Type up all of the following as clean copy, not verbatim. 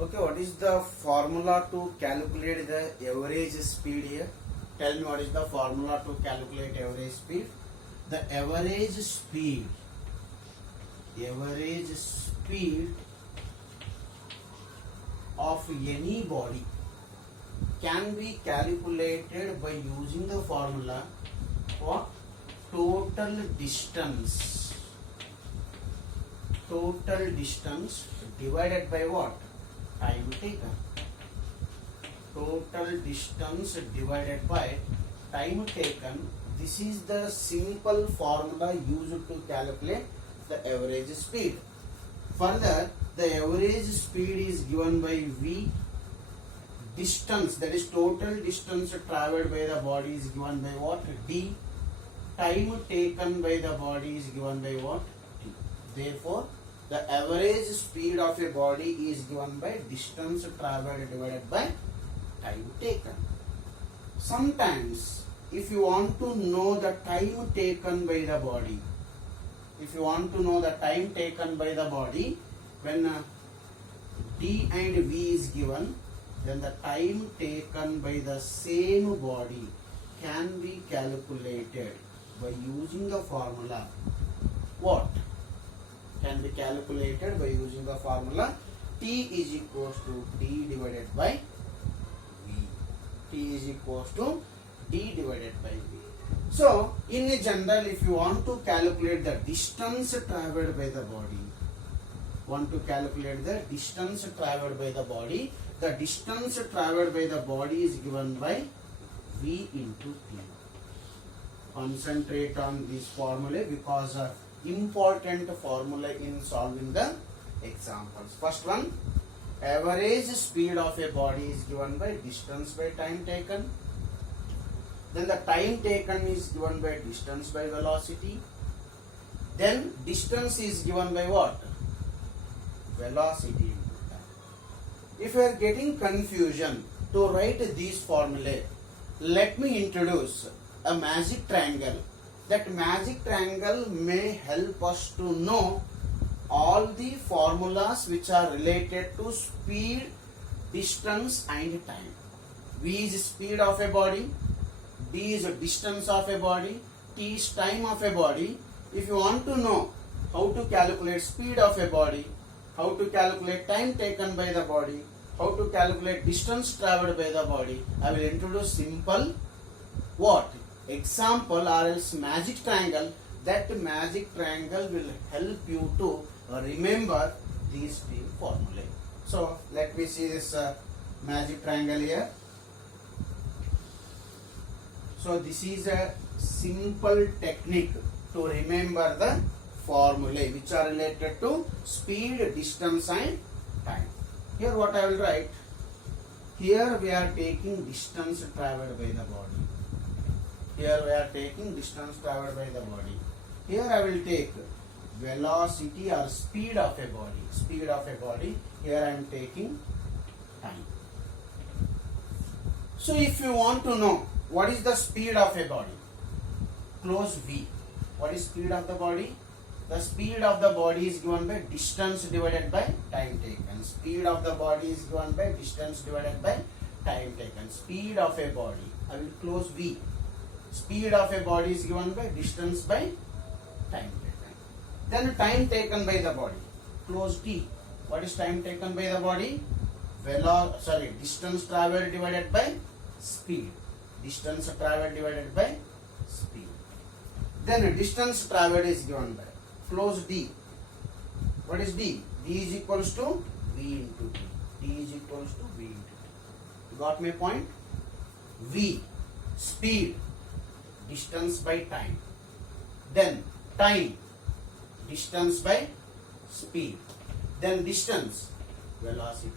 Okay, what is the formula to calculate the average speed here? Tell me what is the formula to calculate average speed? The average speed of any body can be calculated by using the formula for total distance divided by what? Time taken. Total distance divided by time taken. This is the simple formula used to calculate the average speed. Further, the average speed is given by V. Distance, that is total distance traveled by the body, is given by what? D. Time taken by the body is given by what? T. Therefore, the average speed of a body is given by distance traveled divided by time taken. Sometimes, if you want to know the time taken by the body, when D and V is given, then the time taken by the same body can be calculated by using the formula what? Can be calculated by using the formula T is equals to D divided by V. T is equals to D divided by V. So, in general, if you want to calculate the distance traveled by the body, the distance traveled by the body is given by V into T. Concentrate on this formula because important formula in solving the examples. First one, average speed of a body is given by distance by time taken. Then the time taken is given by distance by velocity. Then distance is given by what? Velocity into time. If you are getting confusion to write these formulae, let me introduce a magic triangle. That magic triangle may help us to know all the formulas which are related to speed, distance and time. V is speed of a body, D is distance of a body, T is time of a body. If you want to know how to calculate speed of a body, how to calculate time taken by the body, how to calculate distance traveled by the body, I will introduce simple what? Example or else magic triangle. That magic triangle will help you to remember these three formulae. So let me see this magic triangle here. So this is a simple technique to remember the formulae which are related to speed, distance and time. Here what I will write, here we are taking distance traveled by the body. Here I will take velocity or speed of a body. Here I am taking time. So if you want to know what is the speed of a body, close V. What is speed of the body? The speed of the body is given by distance divided by time taken. Speed of the body is given by distance divided by time taken. Speed of a body, I will close V. Speed of a body is given by distance by time taken. Then time taken by the body, close T. What is time taken by the body? Distance traveled divided by speed. Then distance traveled is given by, close D. What is D? D is equals to V into T. You got my point? V, speed, distance by time. Then time, distance by speed. Then distance, velocity.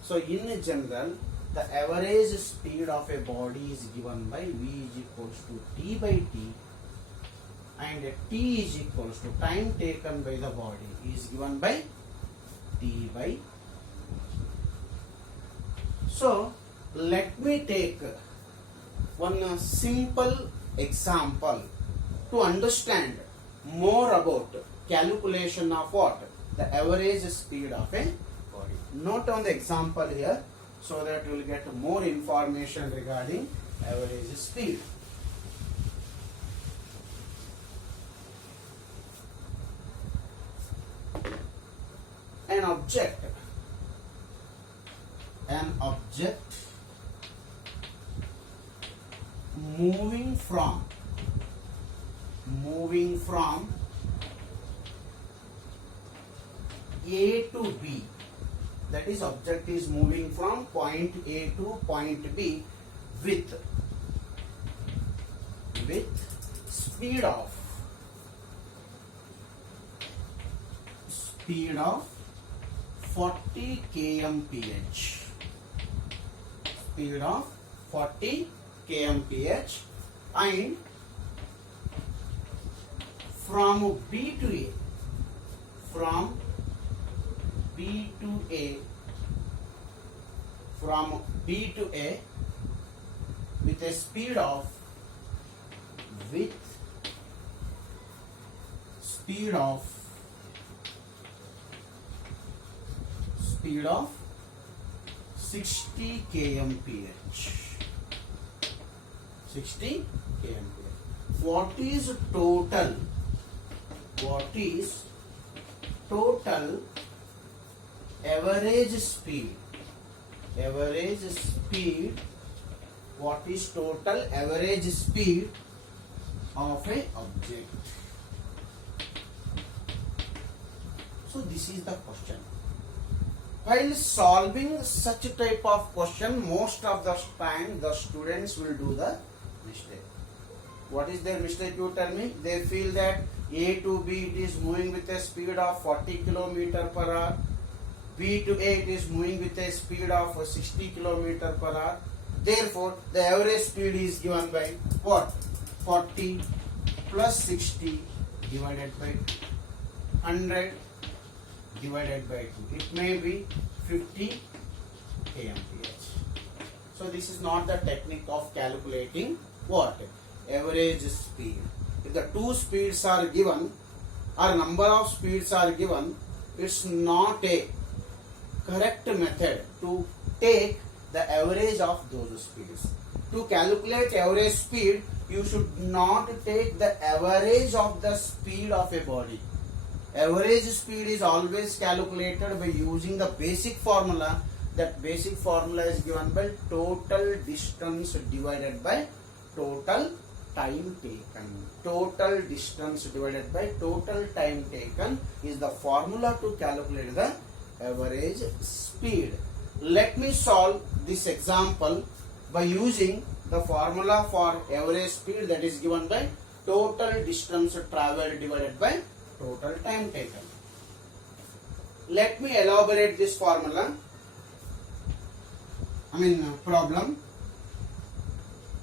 So in general, the average speed of a body is given by V is equals to T by T, and T is equals to time taken by the body is given by T by. So let me take one simple example to understand more about calculation of what? The average speed of a body. body. Note on the example here so that you will get more information regarding average speed. An object moving from A to B, that is object is moving from point A to point B with speed of 40 kmph. Speed of 40 kmph, and from B to A, with a speed of 60 kmph. 60 kmph. What is total average speed? What is total average speed of a object? So this is the question. While solving such type of question, most of the time the students will do the mistake. What is their mistake, you tell me? They feel that A to B it is moving with a speed of 40 km per hour. B to A it is moving with a speed of 60 km per hour. Therefore, the average speed is given by what? 40 plus 60 divided by 100 divided by 2. It may be 50 kmph. So this is not the technique of calculating what? Average speed. If the two speeds are given or number of speeds are given, it's not a correct method to take the average of those speeds. To calculate average speed, you should not take the average of the speed of a body. Average speed is always calculated by using the basic formula. That basic formula is given by total distance divided by total time taken. Total distance divided by total time taken is the formula to calculate the average speed. Let me solve this example by using the formula for average speed, that is given by total distance traveled divided by total time taken. Let me elaborate this formula. Problem.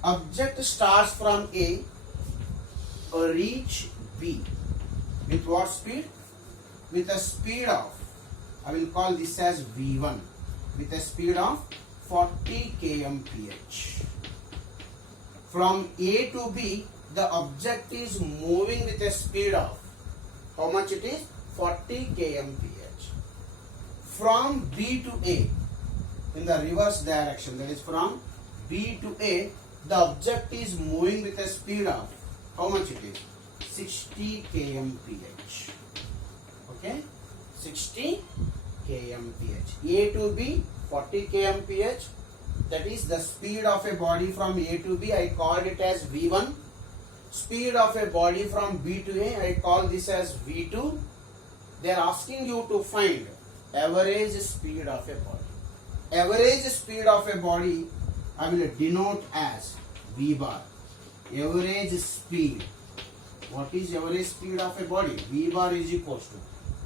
Object starts from A or reach B with what speed? With a speed of, I will call this as V1, with a speed of 40 kmph. From A to B, the object is moving with a speed of, how much it is? 40 kmph. From B to A, in the reverse direction, that is from B to A, the object is moving with a speed of, how much it is? 60 kmph. Okay, 60 kmph. A to B, 40 kmph. That is the speed of a body from A to B. I called it as V1. Speed of a body from B to A, I call this as V2. They are asking you to find average speed of a body. Average speed of a body I will denote as V bar. Average speed. What is average speed of a body? V bar is equals to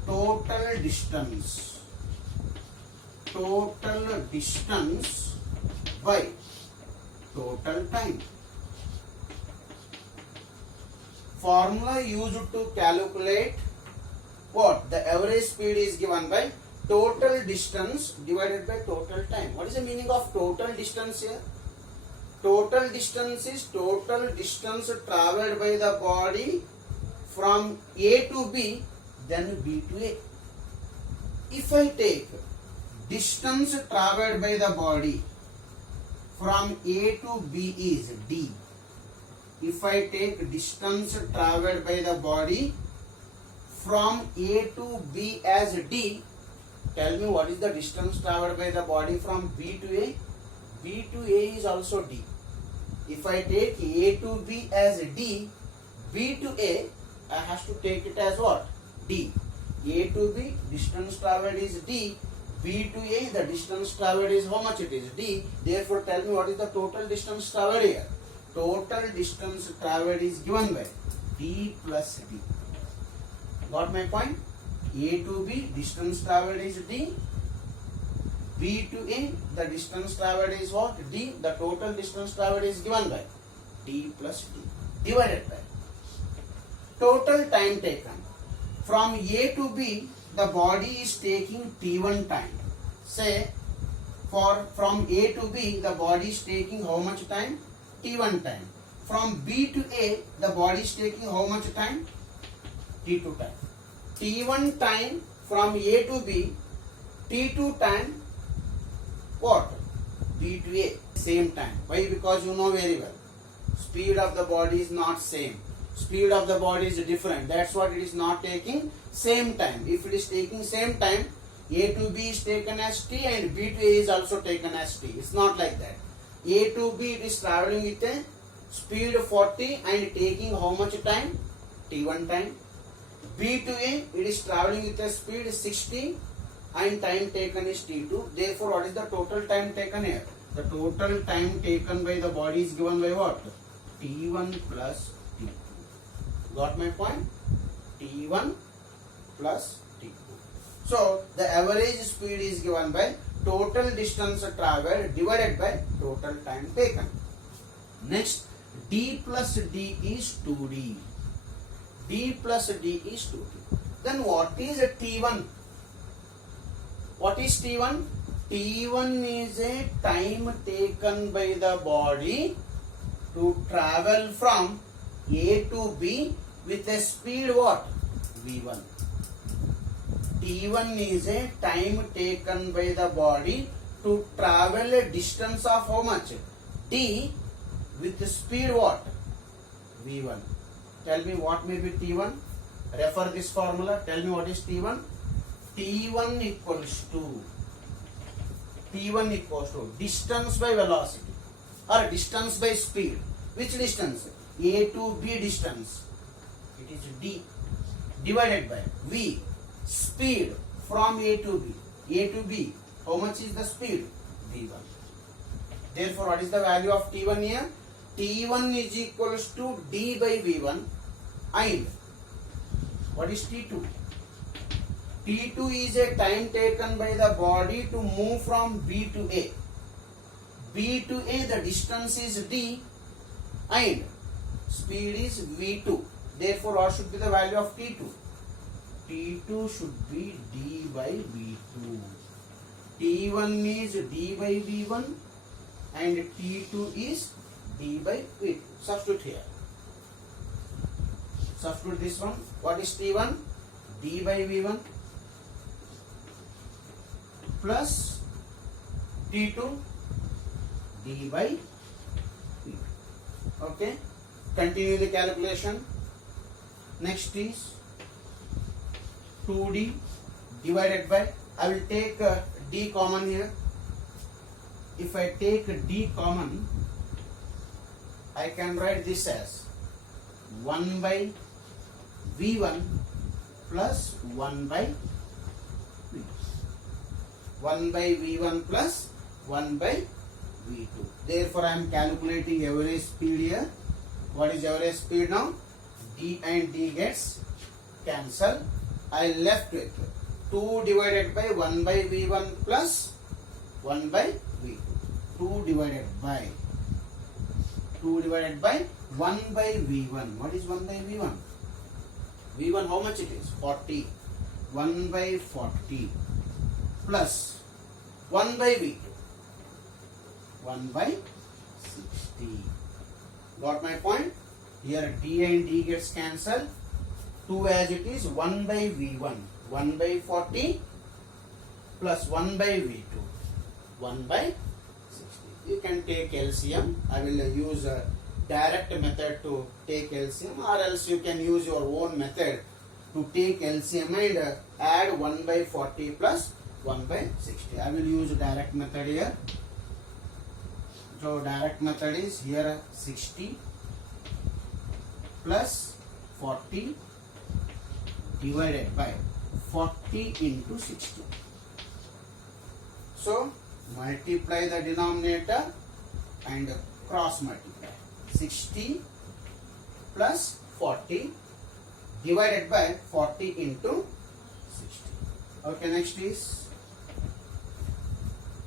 total distance. Total distance by total time. Formula used to calculate what? The average speed is given by total distance divided by total time. What is the meaning of total distance here? Total distance is total distance traveled by the body from A to B, then B to A. If I take distance traveled by the body from A to B is D. If I take distance traveled by the body from A to B as D, tell me what is the distance traveled by the body from B to A? B to A is also D. If I take A to B as D, B to A, I have to take it as what? D. A to B, distance traveled is D. B to A, the distance traveled is how much it is? D. Therefore, tell me what is the total distance traveled here? Total distance traveled is given by D plus D. Got my point? A to B, distance traveled is D. B to A, the distance traveled is what? D. The total distance traveled is given by D plus D. Divided by total time taken. From A to B, the body is taking T1 time. Say, from A to B, the body is taking how much time? T1 time. From B to A, the body is taking how much time? T2 time. T1 time from A to B, T2 time, what? B to A, same time. Why? Because you know very well, speed of the body is not same. Speed of the body is different. That's what it is not taking same time. If it is taking same time, A to B is taken as T and B to A is also taken as T. It's not like that. A to B, it is traveling with a speed 40 and taking how much time? T1 time. B to A, it is traveling with a speed 60 and time taken is T2. Therefore, what is the total time taken here? The total time taken by the body is given by what? T1 plus T2. Got my point? T1 plus T2. So, the average speed is given by total distance traveled divided by total time taken. Next, D plus D is 2D. D plus D is 2D. Then what is a T1? What is T1? T1 is a time taken by the body to travel from A to B with a speed what? V1. T1 is a time taken by the body to travel a distance of how much? D with the speed what? V1. Tell me what may be T1? Refer this formula. Tell me what is T1? T1 equals to distance by velocity or distance by speed. Which distance? A to B distance. It is D divided by V. Speed from A to B. A to B. How much is the speed? V1. Therefore, what is the value of T1 here? T1 is equals to D by V1 and what is T2? T2 is a time taken by the body to move from B to A. B to A, the distance is D and speed is V2. Therefore, what should be the value of T2? T2 should be D by V2. T1 is D by V1 and T2 is D by V2. Substitute here. Substitute this one. What is T1? D by V1 plus T2 D by V2. Okay. Continue the calculation. Next is 2D divided by, I will take D common here. If I take D common, I can write this as 1 by V1 plus 1 by V2. 1 by V1 plus 1 by V2. Therefore, I am calculating average speed here. What is average speed now? D and D gets cancelled. I left with 2 divided by 1 by V1 plus 1 by V2. 2 divided by 1 by V1. What is 1 by V1? V1 how much it is? 40. 1 by 40 plus 1 by V2. 1 by 60. Got my point? Here D and D gets cancelled. 2 as it is 1 by V1. 1 by 40 plus 1 by V2, 1 by 60. You can take LCM. I will use a direct method to take LCM, or else you can use your own method to take LCM and add 1 by 40 plus 1 by 60. I will use direct method here. So direct method is here 60 plus 40 divided by 40 into 60. So multiply the denominator and cross multiply. 60 plus 40 divided by 40 into 60. Okay, next is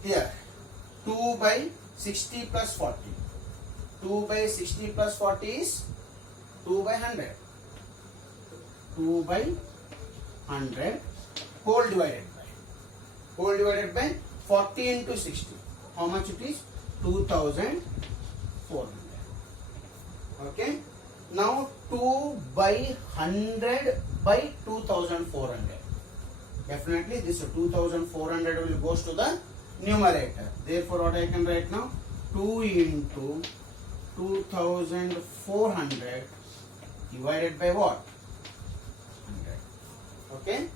here 2 by 60 plus 40. 2 by 60 plus 40 is 2 by 100. 2 by 100 whole divided by 40 into 60. How much it is? 2400. Okay. Now 2 by 100 by 2400. Definitely this 2400 will goes to the numerator. Therefore what I can write now? 2 into 2400 divided by what? 100. Okay.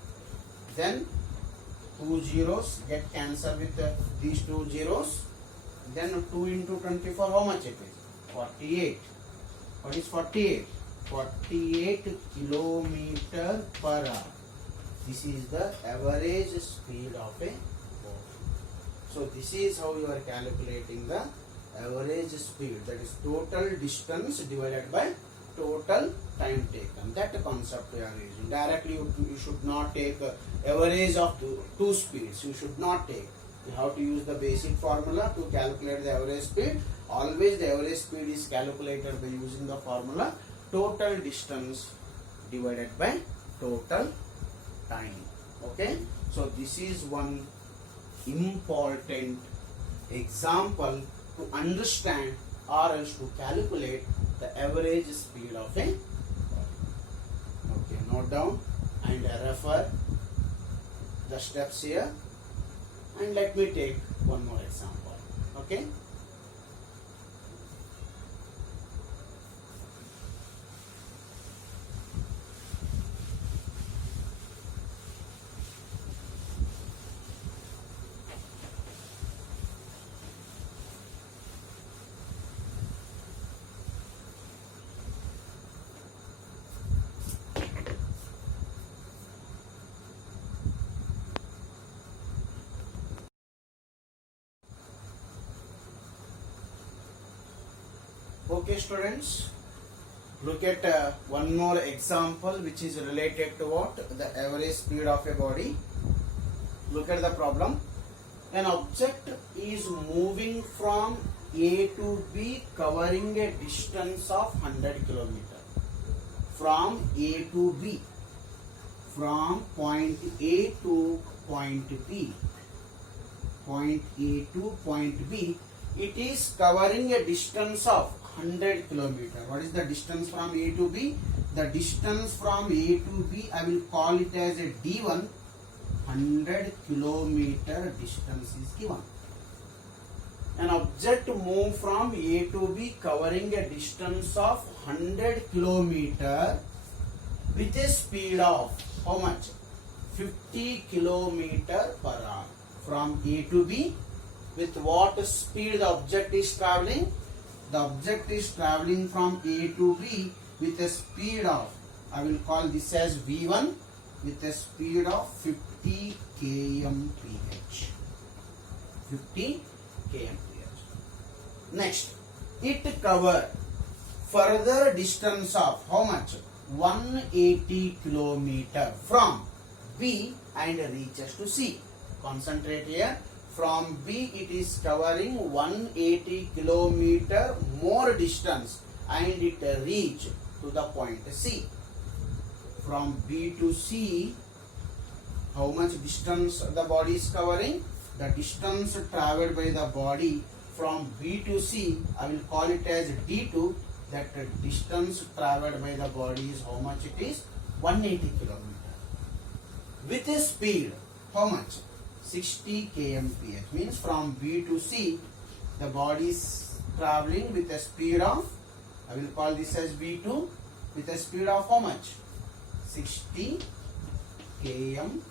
Then 2 zeros get cancelled with these 2 zeros. Then 2 into 24, how much it is? 48. What is 48? 48 kilometer per hour. This is the average speed of a boat. So this is how you are calculating the average speed. That is total distance divided by total time taken. That concept we are using. Directly you should not take average of two speeds. You should not take. You have to use the basic formula to calculate the average speed. Always the average speed is calculated by using the formula total distance divided by total time. Okay. So this is one important example to understand or else to calculate the average speed of a body. Okay, note down and refer the steps here, and let me take one more example. Okay. Okay students, look at one more example which is related to what? The average speed of a body. Look at the problem. An object is moving from A to B covering a distance of 100 km. From A to B. From point A to point B. Point A to point B. It is covering a distance of 100 kilometer. What is the distance from A to B? The distance from A to B, I will call it as a D1. 100 kilometer distance is given. An object move from A to B covering a distance of 100 kilometer with a speed of how much? 50 kilometer per hour. From A to B, with what speed the object is traveling? The object is traveling from A to B with a speed of, I will call this as V1, with a speed of 50 kmph. 50 kmph. Next, it covered further distance of how much? 180 kilometer from B and reaches to C. Concentrate here. From B it is covering 180 kilometer more distance and it reach to the point C. From B to C, how much distance the body is covering? The distance traveled by the body from B to C, I will call it as D2. That distance traveled by the body is how much it is? 180 kilometer. With a speed, how much? 60 kmph. Means from B to C, the body is traveling with a speed of, I will call this as V2, with a speed of how much? 60 kmph.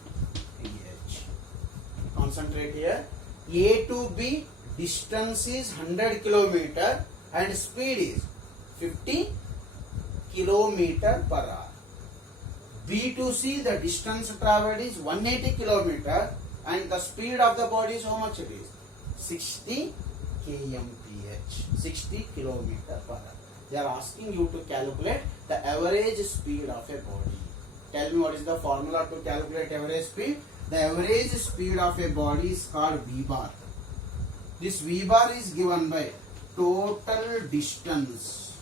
Concentrate here. A to B, distance is 100 kilometer and speed is 50 kilometer per hour. B to C, the distance traveled is 180 kilometer and the speed of the body is how much it is? 60 kmph, 60 kilometer per hour. They are asking you to calculate the average speed of a body. Tell me what is the formula to calculate average speed? The average speed of a body is called V bar. This V bar is given by total distance.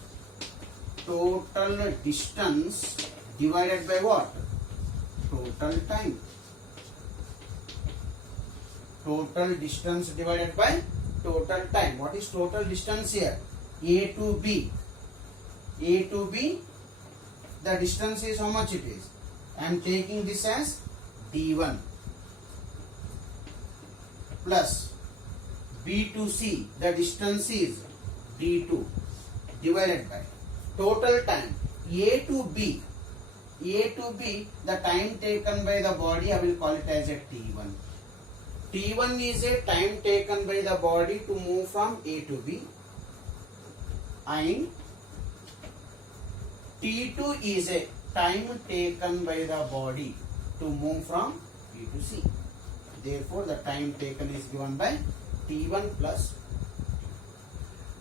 Total distance divided by what? Total time. Total distance divided by total time. What is total distance here? A to B. A to B, the distance is how much it is? I am taking this as D1 plus B to C, the distance is D2 divided by total time. A to B, the time taken by the body, I will call it as a T1. T1 is a time taken by the body to move from A to B, and T2 is a time taken by the body to move from B to C. Therefore, the time taken is given by T1 plus.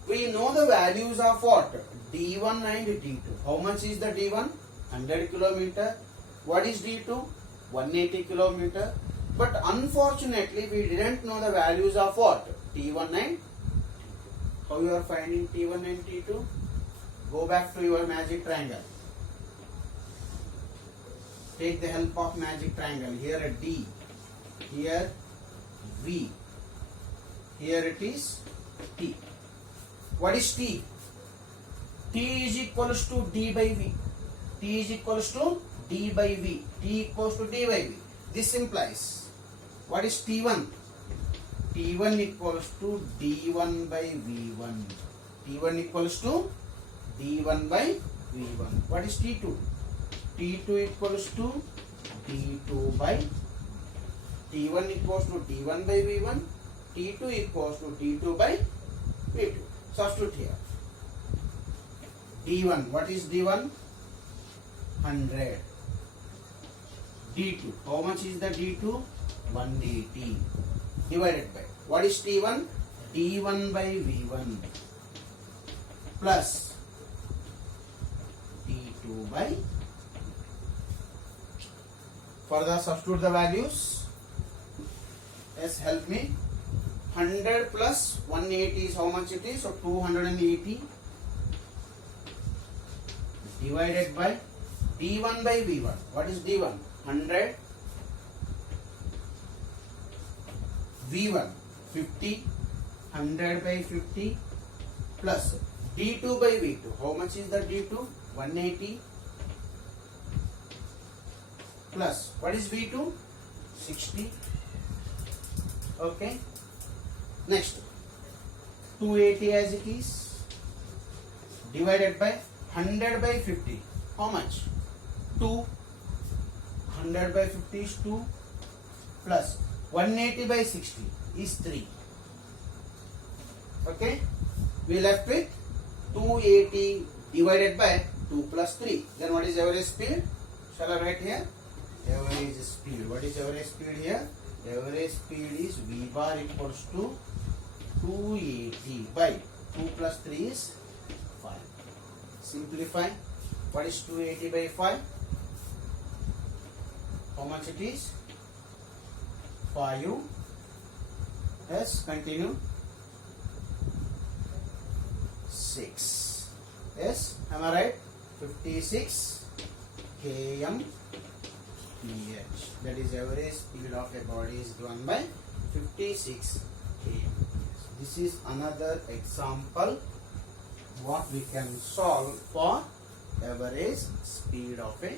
We know the values of what? D1 and D2. How much is the D1? 100 kilometer. What is D2? 180 kilometer. But unfortunately, we didn't know the values of what? T1 and T2. How you are finding T1 and T2? Go back to your magic triangle. Take the help of magic triangle. Here a D, here V, here it is T. What is T? T is equals to D by V. T is equals to D by V. T equals to D by V. This implies, what is T1? T1 equals to D1 by V1. T1 equals to D1 by V1. What is T2? T2 equals to D2 by T1 equals to D1 by V1. T2 equals to D2 by V2. Substitute here. D1. What is D1? 100. D2. How much is the D2? 180. Divided by. What is T1? D1 by V1 plus T2 by. Further substitute the values. Yes, help me. 100 plus 180 is how much it is? So 280 divided by D1 by V1. What is D1? 100. V1 50. 100 by 50 plus D2 by V2. How much is the D2? 180 plus what is V2? 60. Okay. Next 280 as it is divided by 100 by 50. How much? 2. 100 by 50 is 2 plus 180 by 60 is 3. Okay. We left with 280 divided by 2 plus 3. Then what is average speed? Shall I write here? Average speed. What is average speed here? Average speed is V bar equals to 280 by 2 plus 3 is 5. Simplify. What is 280 by 5? How much it is? 5. Yes, continue. 6. Yes, am I right? 56 kmph. That is average speed of a body is given by 56 kmph. This is another example what we can solve for average speed of a